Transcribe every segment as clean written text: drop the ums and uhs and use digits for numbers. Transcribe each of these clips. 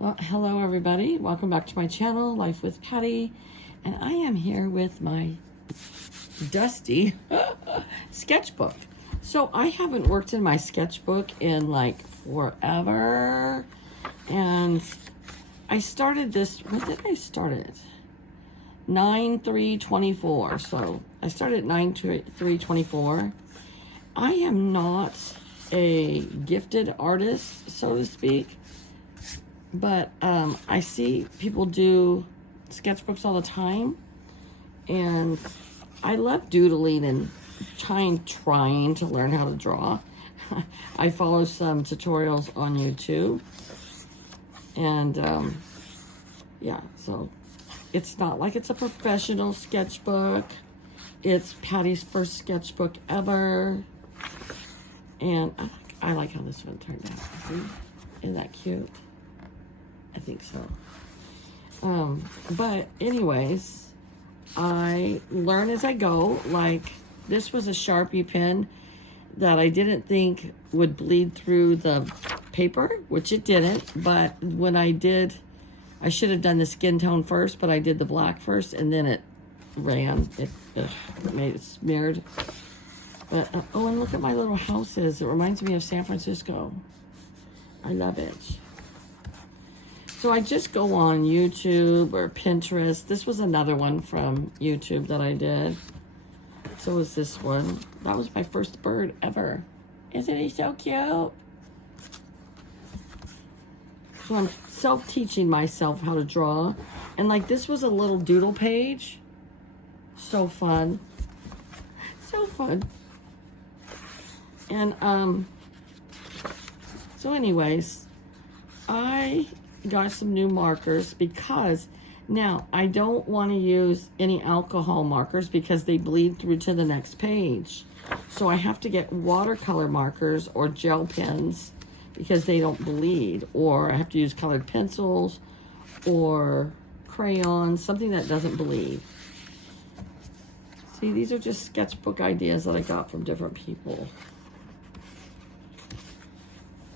Well, hello everybody. Welcome back to my channel, Life with Patty. And I am here with my dusty sketchbook. So I haven't worked in my sketchbook in like forever. And I started this, when did I start it? 9/3/24. So I started at 9/3/24. I am not a gifted artist, so to speak. But I see people do sketchbooks all the time, and I love doodling and trying to learn how to draw. I follow some tutorials on YouTube, and yeah, so it's not like it's a professional sketchbook. It's Patty's first sketchbook ever, and I like how this one turned out. See? Isn't that cute? I think so. But anyways, I learn as I go. Like, this was a Sharpie pen that I didn't think would bleed through the paper, which it didn't. But when I did, I should have done the skin tone first, but I did the black first, and then it ran. It made it smeared. But, oh, and look at my little houses. It reminds me of San Francisco. I love it. So I just go on YouTube or Pinterest. This was another one from YouTube that I did. So was this one. That was my first bird ever. Isn't he so cute? So I'm self-teaching myself how to draw. And like, this was a little doodle page. So fun. So fun. And so anyways, I got some new markers because now I don't want to use any alcohol markers because they bleed through to the next page. So I have to get watercolor markers or gel pens because they don't bleed, or I have to use colored pencils or crayons, something that doesn't bleed. See, these are just sketchbook ideas that I got from different people.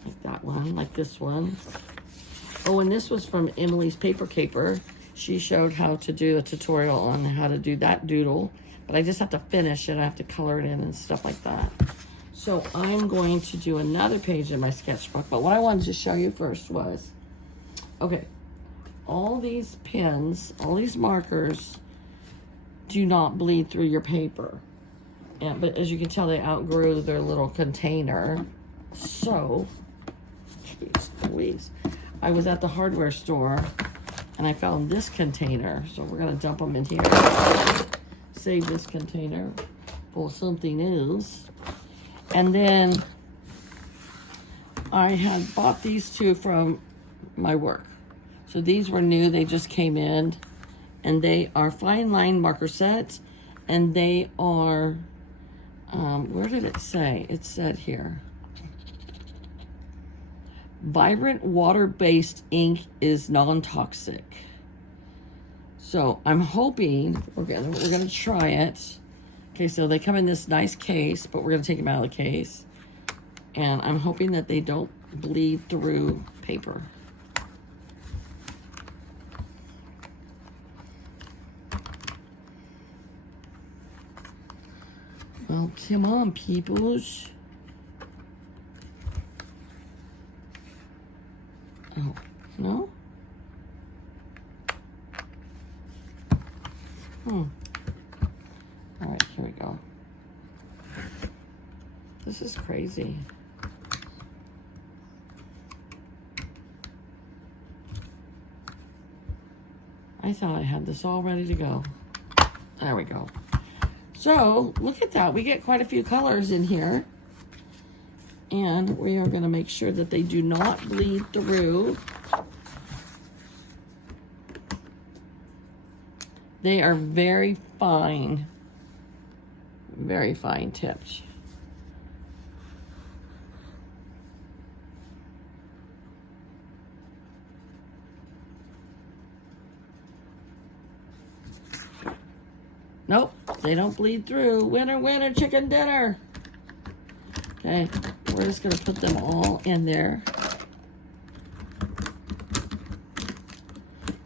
Like that one, like this one. Oh, and this was from Emily's Paper Caper. She showed how to do a tutorial on how to do that doodle. But I just have to finish it. I have to color it in and stuff like that. So I'm going to do another page in my sketchbook. But what I wanted to show you first was, okay, all these pens, all these markers do not bleed through your paper. But as you can tell, they outgrew their little container. So, geez Louise. I was at the hardware store and I found this container. So we're going to dump them in here. Save this container for something else. And then I had bought these two from my work. So these were new. They just came in. And they are fine line marker sets. And they are, where did it say? It said here. Vibrant water-based ink is non-toxic. So I'm hoping we're gonna try it. Okay, so they come in this nice case, but we're gonna take them out of the case. And I'm hoping that they don't bleed through paper. Well, come on, peoples. Oh, no? All right, here we go. This is crazy. I thought I had this all ready to go. There we go. So, look at that. We get quite a few colors in here. And we are going to make sure that they do not bleed through. They are very fine tipped. Nope, they don't bleed through. Winner, winner, chicken dinner. Okay, we're just gonna put them all in there.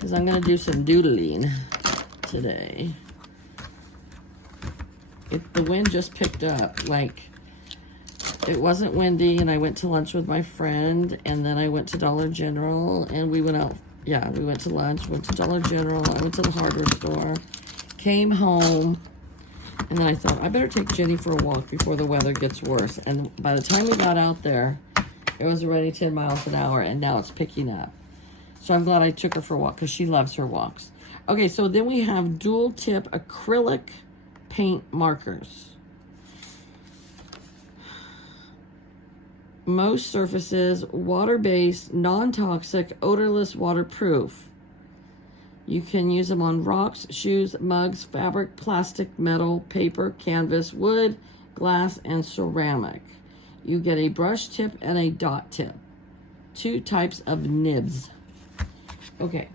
because I'm going to do some doodling today. The wind just picked up. Like, it wasn't windy, and I went to lunch with my friend, and then I went to Dollar General, and we went out. Yeah, we went to lunch, went to Dollar General, I went to the hardware store, came home, and then I thought, I better take Jenny for a walk before the weather gets worse. And by the time we got out there, it was already 10 miles an hour, and now it's picking up. So I'm glad I took her for a walk, because she loves her walks. Okay, so then we have dual tip acrylic paint markers. Most surfaces, water-based, non-toxic, odorless, waterproof. You can use them on rocks, shoes, mugs, fabric, plastic, metal, paper, canvas, wood, glass, and ceramic. You get a brush tip and a dot tip. 2 types of nibs. Okay.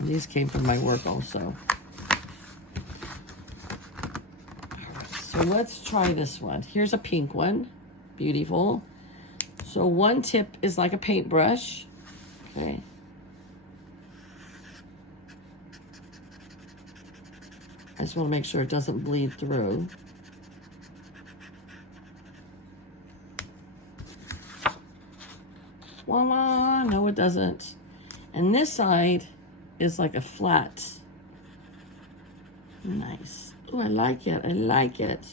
These came from my work also. So let's try this one. Here's a pink one. Beautiful. So one tip is like a paintbrush. Okay. I just want to make sure it doesn't bleed through. Voila! No, it doesn't. And this side is like a flat. Nice. Oh, I like it. I like it.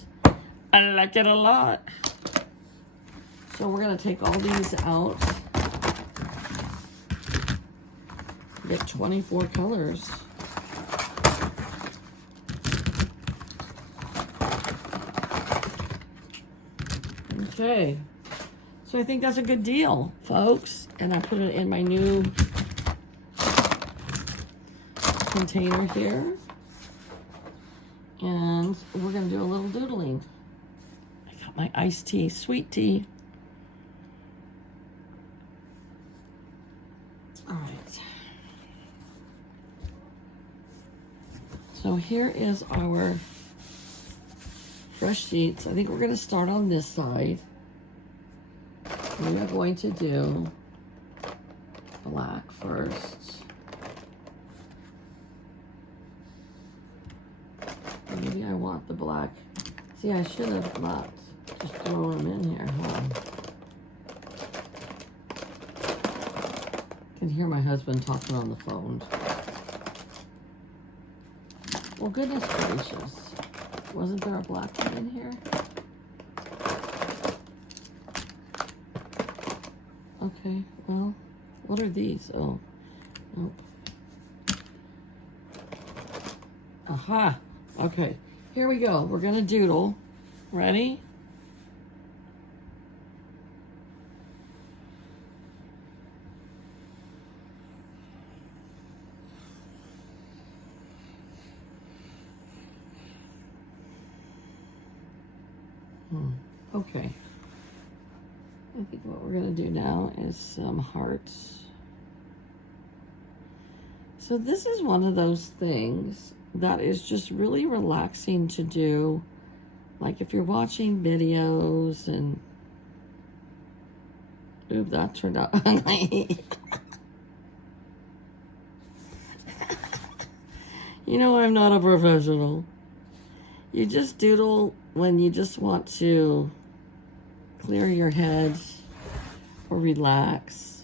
I like it a lot. So we're going to take all these out. Get 24 colors. Okay. So I think that's a good deal, folks. And I put it in my new container here, and we're going to do a little doodling. I got my iced tea, sweet tea. All right. So here is our fresh sheets. I think we're going to start on this side. We are going to do black first. Maybe I want the black. See, I should have not just thrown them in here, huh? I can hear my husband talking on the phone. Well, goodness gracious. Wasn't there a black one in here? Okay, well, what are these? Oh, nope. Aha! Okay, here we go. We're gonna doodle. Ready? Okay. I think what we're gonna do now is some hearts. So this is one of those things that is just really relaxing to do. Like if you're watching videos and, ooh, that turned out ugly. You know, I'm not a professional. You just doodle when you just want to clear your head or relax.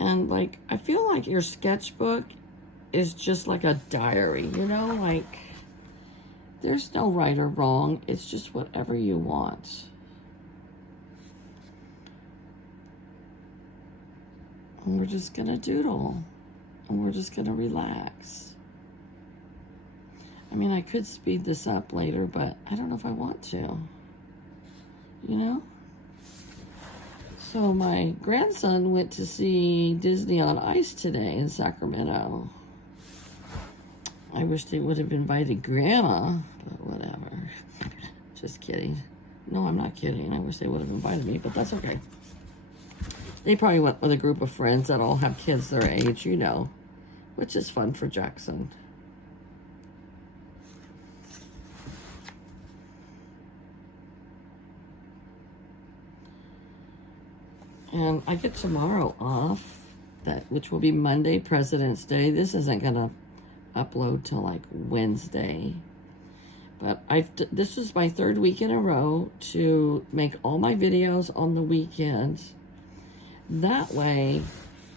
And like, I feel like your sketchbook is just like a diary, you know, like there's no right or wrong. It's just whatever you want. And we're just gonna doodle and we're just gonna relax. I mean, I could speed this up later, but I don't know if I want to, you know? So my grandson went to see Disney on Ice today in Sacramento. I wish they would have invited Grandma, but whatever. Just kidding. No, I'm not kidding. I wish they would have invited me, but that's okay. They probably went with a group of friends that all have kids their age, you know, which is fun for Jackson. And I get tomorrow off, which will be Monday, President's Day. This isn't going to upload till like Wednesday. But this is my 3rd week in a row to make all my videos on the weekend. That way,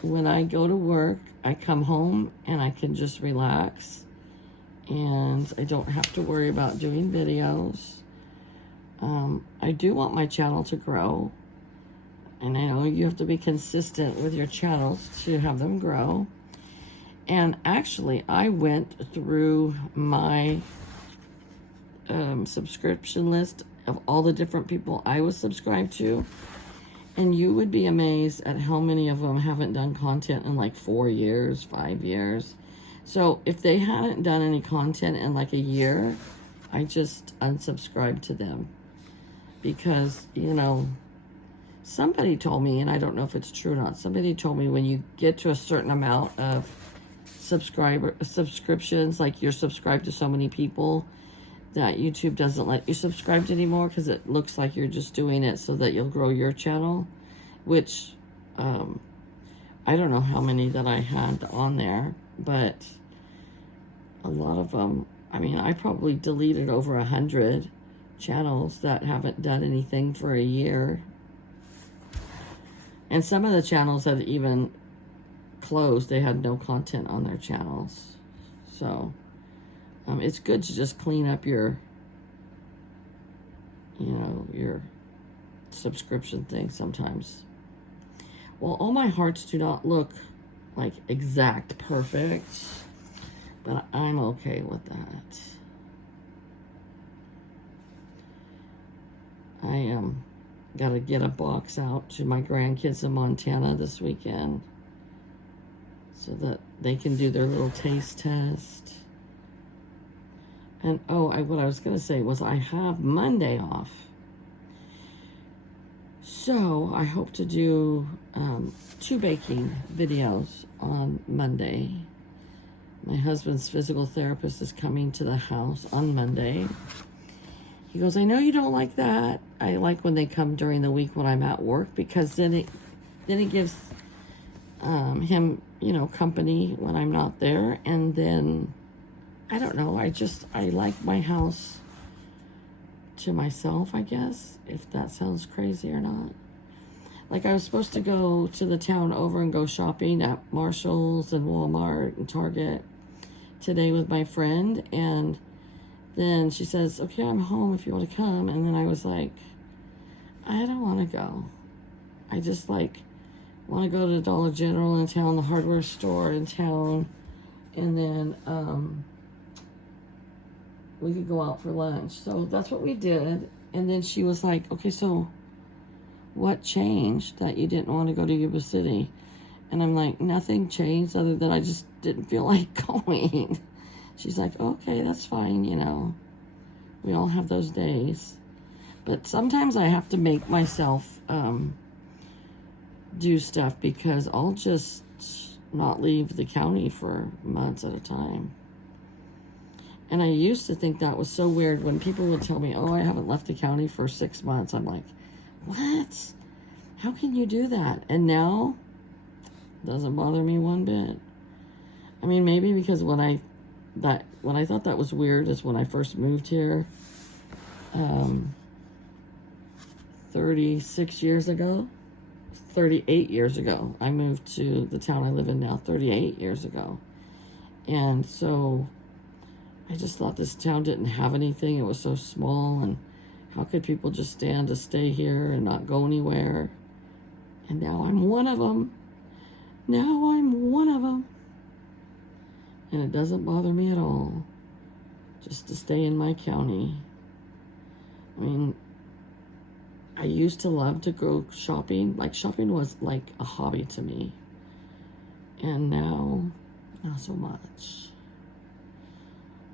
when I go to work, I come home and I can just relax. And I don't have to worry about doing videos. I do want my channel to grow. And I know you have to be consistent with your channels to have them grow. And actually, I went through my subscription list of all the different people I was subscribed to, and you would be amazed at how many of them haven't done content in like 4 years, 5 years. So if they hadn't done any content in like a year, I just unsubscribed to them, because somebody told me, and I don't know if it's true or not, somebody told me when you get to a certain amount of subscriptions, like you're subscribed to so many people, that YouTube doesn't let you subscribe anymore, because it looks like you're just doing it so that you'll grow your channel, which I don't know how many that I had on there, but a lot of them, I mean, I probably deleted over 100 channels that haven't done anything for a year. And some of the channels had even closed. They had no content on their channels. So it's good to just clean up your subscription thing sometimes. Well, all my hearts do not look like exact perfect, but I'm okay with that. I got to get a box out to my grandkids in Montana this weekend so that they can do their little taste test. And what I was going to say was I have Monday off. So I hope to do 2 baking videos on Monday. My husband's physical therapist is coming to the house on Monday. He goes, I know you don't like that. I like when they come during the week when I'm at work, because then it gives him, company when I'm not there. And then, I don't know, I like my house to myself, I guess, if that sounds crazy or not. Like, I was supposed to go to the town over and go shopping at Marshall's and Walmart and Target today with my friend, and then she says, okay, I'm home if you want to come. And then I was like, I don't want to go. I just want to go to the Dollar General in town, the hardware store in town, and then we could go out for lunch. So that's what we did. And then she was like, okay, so what changed that you didn't want to go to Yuba City? And I'm like, nothing changed other than I just didn't feel like going. She's like, okay, that's fine, we all have those days. But sometimes I have to make myself do stuff, because I'll just not leave the county for months at a time. And I used to think that was so weird when people would tell me, oh, I haven't left the county for 6 months. I'm like, what? How can you do that? And now, it doesn't bother me one bit. I mean, maybe because when I thought that was weird is when I first moved here, 38 years ago. I moved to the town I live in now 38 years ago. And so I just thought this town didn't have anything. It was so small, and how could people just stand to stay here and not go anywhere? And now I'm one of them. And it doesn't bother me at all just to stay in my county. I mean, I used to love to go shopping. Like, shopping was like a hobby to me. And now, not so much.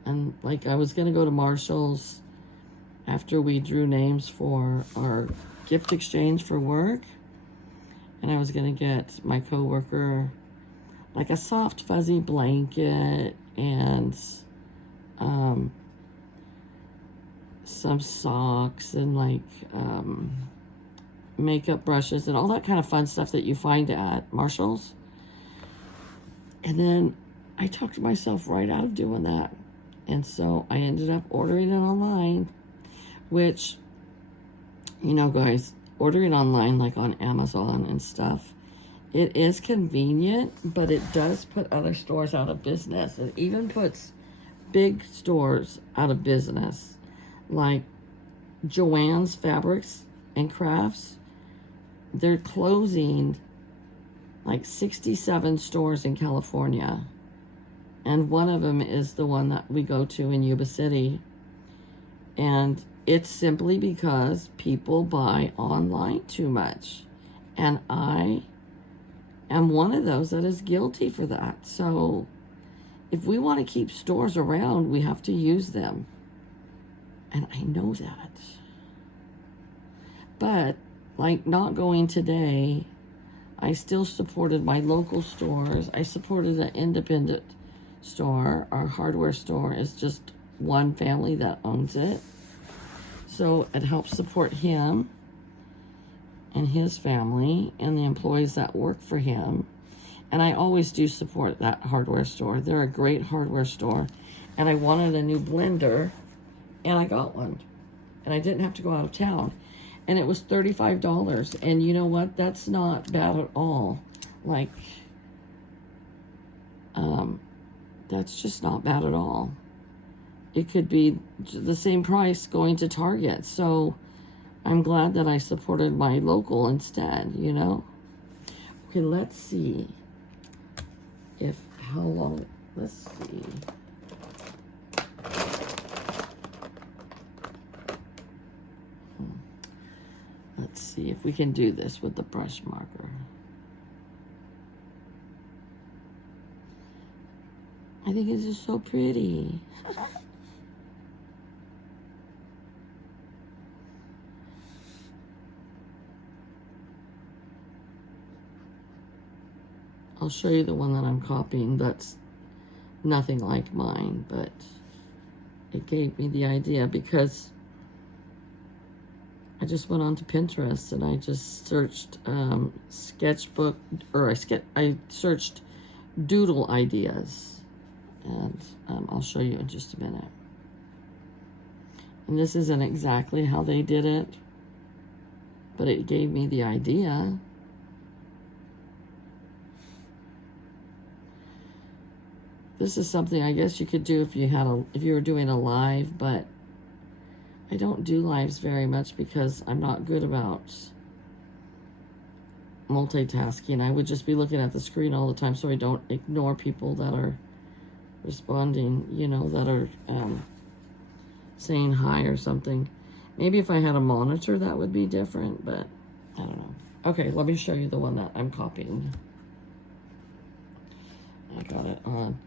And like, I was going to go to Marshall's after we drew names for our gift exchange for work. And I was going to get my coworker like a soft fuzzy blanket and some socks and like makeup brushes and all that kind of fun stuff that you find at Marshall's. And then I talked myself right out of doing that. And so I ended up ordering it online, which, you know, guys, ordering online like on Amazon and stuff, it is convenient, but it does put other stores out of business. It even puts big stores out of business, like Joann's Fabrics and Crafts. They're closing like 67 stores in California. And one of them is the one that we go to in Yuba City. And it's simply because people buy online too much. And I am one of those that is guilty for that. So if we want to keep stores around, we have to use them. And I know that. But like not going today, I still supported my local stores. I supported an independent store. Our hardware store is just one family that owns it. So it helps support him and his family and the employees that work for him. And I always do support that hardware store. They're a great hardware store. And I wanted a new blender, and I got one. And I didn't have to go out of town. And it was $35. And you know what? That's not bad at all. Like, that's just not bad at all. It could be the same price going to Target. So I'm glad that I supported my local instead, you know? Okay, let's see how long, let's see. Let's see if we can do this with the brush marker. I think this is so pretty. I'll show you the one that I'm copying that's nothing like mine, but it gave me the idea because I just went on to Pinterest and I just searched sketchbook, or I searched doodle ideas, and I'll show you in just a minute. And this isn't exactly how they did it, but it gave me the idea. This is something I guess you could do if you were doing a live, but I don't do lives very much because I'm not good about multitasking. I would just be looking at the screen all the time so I don't ignore people that are responding, you know, that are saying hi or something. Maybe if I had a monitor that would be different, but I don't know. Okay, let me show you the one that I'm copying. I got it on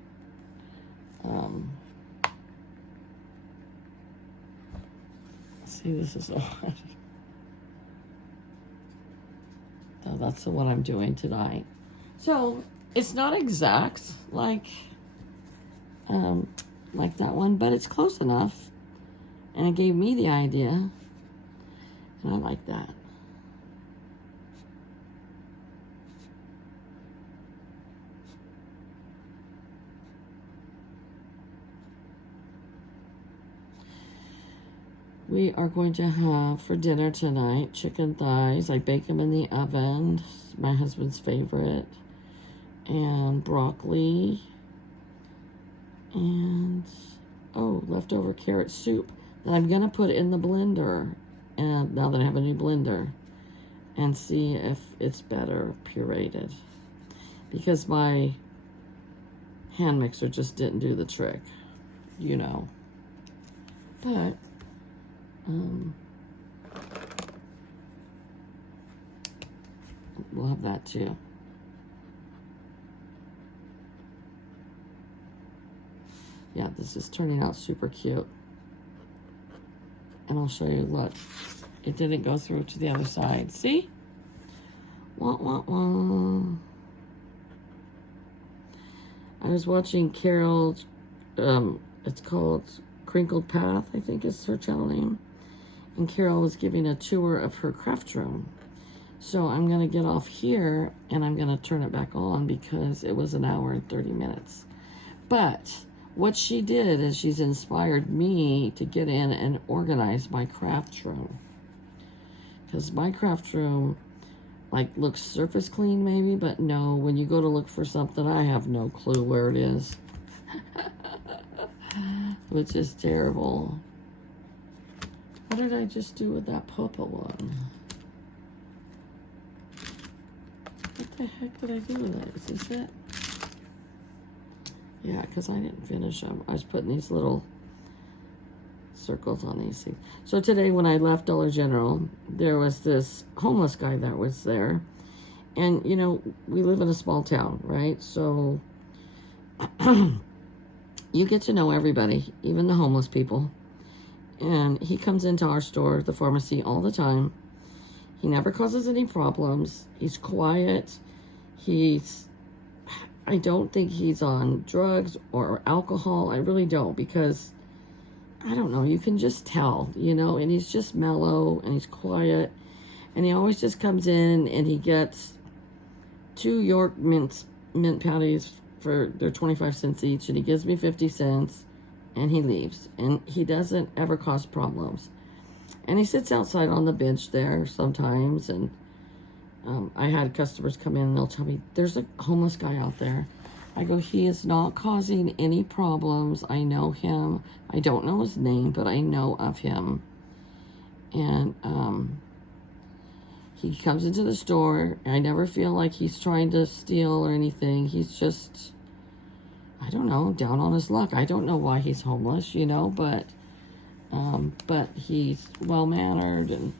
see, this is odd. Oh, that's the one I'm doing tonight. So it's not exact like that one, but it's close enough, and it gave me the idea, and I like that. We are going to have for dinner tonight chicken thighs. I bake them in the oven, my husband's favorite, and broccoli, and leftover carrot soup that I'm gonna put in the blender, and now that I have a new blender, and see if it's better pureed, because my hand mixer just didn't do the trick, you know. But we'll have that too. Yeah, this is turning out super cute. And I'll show you, look, it didn't go through to the other side. See? Wah, wah, wah. I was watching Carol, it's called Crinkled Path, I think is her channel name. And Carol was giving a tour of her craft room. So I'm going to get off here and I'm going to turn it back on because it was an hour and 30 minutes. But what she did is she's inspired me to get in and organize my craft room. Because my craft room, like, looks surface clean maybe, but no, when you go to look for something, I have no clue where it is. Which is terrible. What did I just do with that purple one? What the heck did I do with it? Is this it? Yeah, because I didn't finish them. I was putting these little circles on these things. So today when I left Dollar General, there was this homeless guy that was there. And, you know, we live in a small town, right? So you get to know everybody, even the homeless people. And he comes into our store, the pharmacy, all the time. He never causes any problems. He's quiet. I don't think he's on drugs or alcohol. I really don't, because I don't know, you can just tell, you know, and he's just mellow and he's quiet, and he always just comes in and he gets 2 York mint patties for they're 25 cents each, and he gives me 50 cents and he leaves, and he doesn't ever cause problems. And he sits outside on the bench there sometimes, and I had customers come in and they'll tell me, there's a homeless guy out there. I go, he is not causing any problems. I know him. I don't know his name, but I know of him. And he comes into the store. I never feel like he's trying to steal or anything. He's just, I don't know, down on his luck. I don't know why he's homeless, you know, but he's well-mannered. And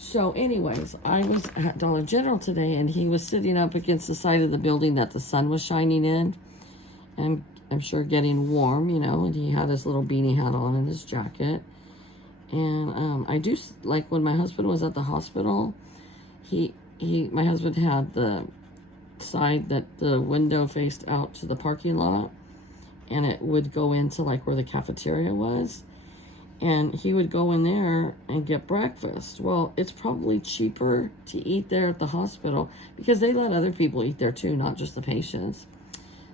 so anyways, I was at Dollar General today, and he was sitting up against the side of the building that the sun was shining in, and I'm sure getting warm, you know, and he had his little beanie hat on and his jacket. And I do, like, when my husband was at the hospital, my husband had the side that the window faced out to the parking lot, and it would go into, like, where the cafeteria was. And he would go in there and get breakfast. Well, it's probably cheaper to eat there at the hospital because they let other people eat there too, not just the patients.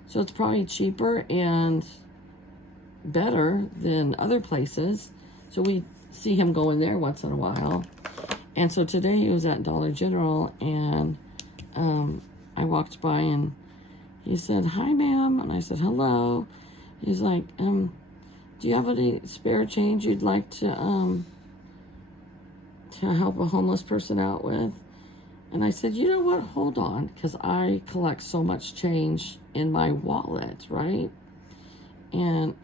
So it's probably cheaper and better than other places. So we see him go in there once in a while. And so today he was at Dollar General, and I walked by and he said, "Hi, ma'am." And I said, "Hello." He's like, "Do you have any spare change you'd like to help a homeless person out with?" And I said, "You know what? Hold on, because I collect so much change in my wallet, right?" And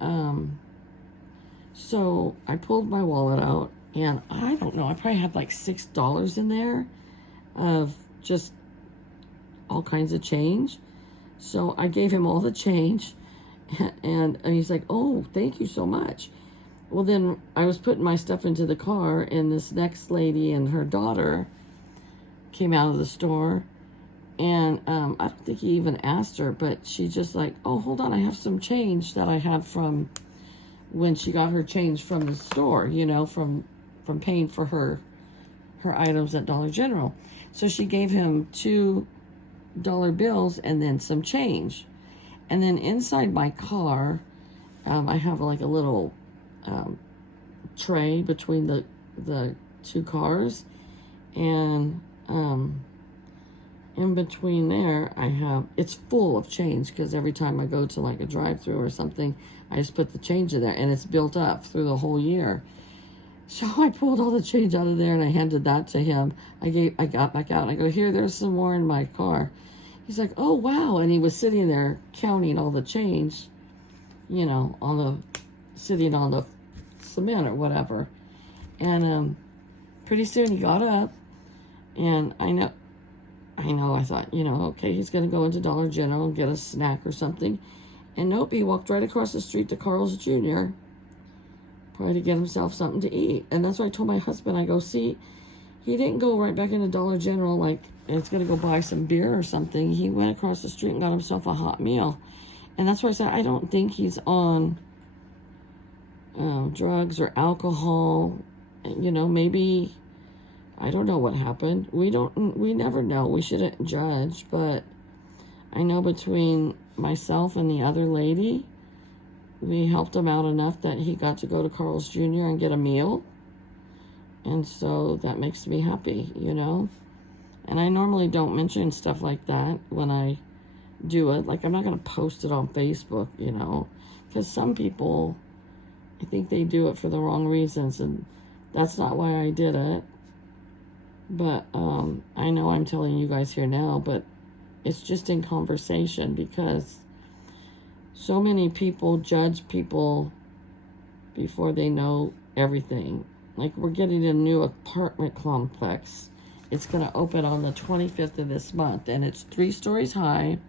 so I pulled my wallet out, and I don't know, I probably had like $6 in there of just all kinds of change. So I gave him all the change. And he's like, "Oh, thank you so much." Well, then I was putting my stuff into the car, and this next lady and her daughter came out of the store. And I don't think he even asked her, but she just like, "Oh, hold on, I have some change that I had from when she got her change from the store, you know, from paying for her items at Dollar General." So she gave him $2 bills and then some change. And then inside my car, I have like a little tray between the 2 cars. And in between there, it's full of change, because every time I go to like a drive-thru or something, I just put the change in there, and it's built up through the whole year. So I pulled all the change out of there and I handed that to him. I got back out and I go, "Here, there's some more in my car." He's like, "Oh, wow." And he was sitting there counting all the change, you know, sitting on the cement or whatever. And pretty soon he got up, and I know, I thought, you know, okay, he's going to go into Dollar General and get a snack or something. And nope, he walked right across the street to Carl's Jr., probably to get himself something to eat. And that's why I told my husband, I go, "See, he didn't go right back into Dollar General like it's going to go buy some beer or something. He went across the street and got himself a hot meal." And that's why I said, I don't think he's on drugs or alcohol. You know, maybe I don't know what happened. We never know. We shouldn't judge, but I know between myself and the other lady, we helped him out enough that he got to go to Carl's Jr. and get a meal. And so that makes me happy, you know? And I normally don't mention stuff like that when I do it. Like, I'm not going to post it on Facebook, you know? Because some people, I think they do it for the wrong reasons, and that's not why I did it. But I know I'm telling you guys here now, but it's just in conversation, because so many people judge people before they know everything. Like, we're getting a new apartment complex. It's going to open on the 25th of this month, and it's 3 stories high,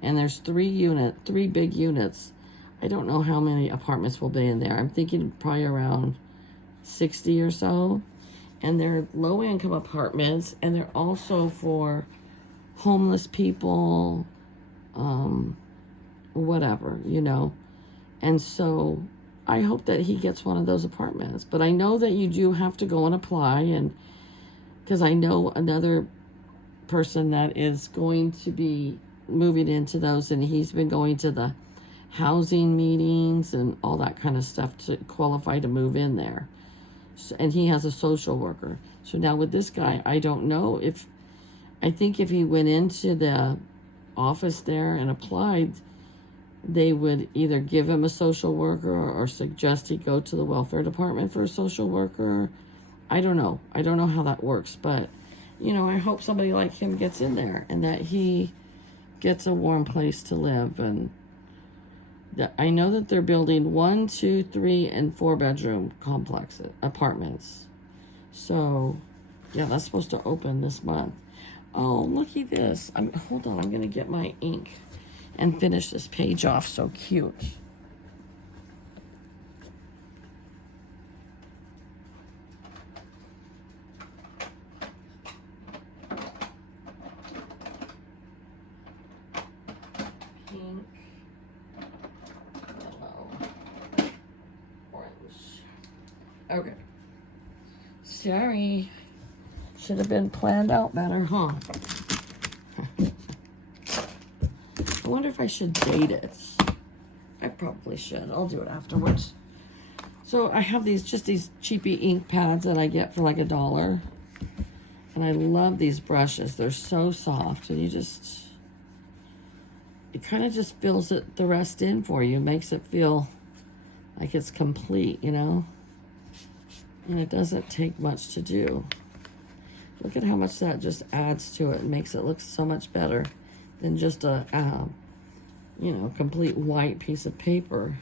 and there's 3 big units. I don't know how many apartments will be in there. I'm thinking probably around 60 or so. And they're low-income apartments, and they're also for homeless people, whatever, you know. And so I hope that he gets one of those apartments. But I know that you do have to go and apply, and because I know another person that is going to be moving into those, and he's been going to the housing meetings and all that kind of stuff to qualify to move in there. And he has a social worker. So now with this guy, I don't know if, I think if he went into the office there and applied, they would either give him a social worker or suggest he go to the welfare department for a social worker. I don't know. I don't know how that works, but, you know, I hope somebody like him gets in there and that he gets a warm place to live. And I know that they're building 1, 2, 3, and 4 bedroom apartments. So, yeah, that's supposed to open this month. Oh, looky this. Hold on, I'm going to get my ink and finish this page off. So cute. Pink. Okay. Sorry. Should have been planned out better, huh? I wonder if I should date it. I probably should. I'll do it afterwards. So I have these cheapy ink pads that I get for like $1. And I love these brushes. They're so soft, and it kind of just fills the rest in for you. Makes it feel like it's complete, you know? And it doesn't take much to do. Look at how much that just adds to it. It makes it look so much better than just a, you know, complete white piece of paper.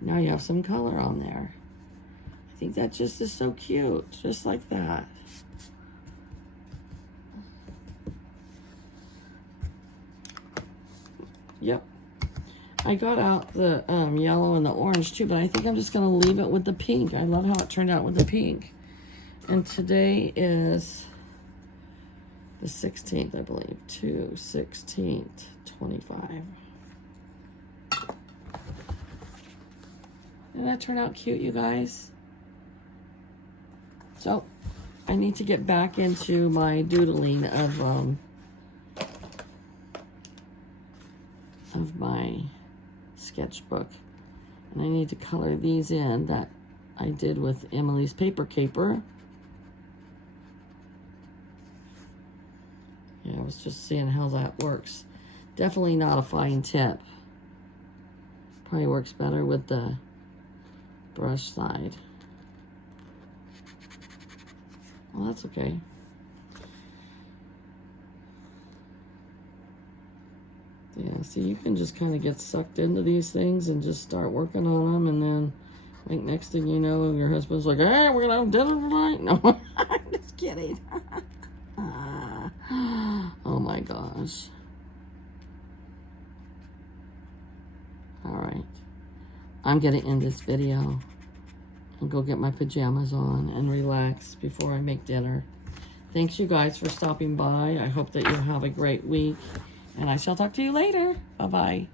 Now you have some color on there. I think that just is so cute, just like that. Yep. I got out the yellow and the orange too, but I think I'm just going to leave it with the pink. I love how it turned out with the pink. And today is the 16th, I believe. 2/16/25. Didn't that turn out cute, you guys? So, I need to get back into my doodling of my sketchbook, and I need to color these in that I did with Emily's paper caper. Yeah, I was just seeing how that works. Definitely not a fine tip. Probably works better with the brush side. Well, that's okay. Yeah, see, you can just kind of get sucked into these things and just start working on them, and then, like, next thing you know, your husband's like, hey, we're gonna have dinner tonight. No, I'm just kidding. Oh my gosh. All right. I'm gonna end this video and go get my pajamas on and relax before I make dinner. Thanks, you guys, for stopping by. I hope that you have a great week. And I shall talk to you later. Bye-bye.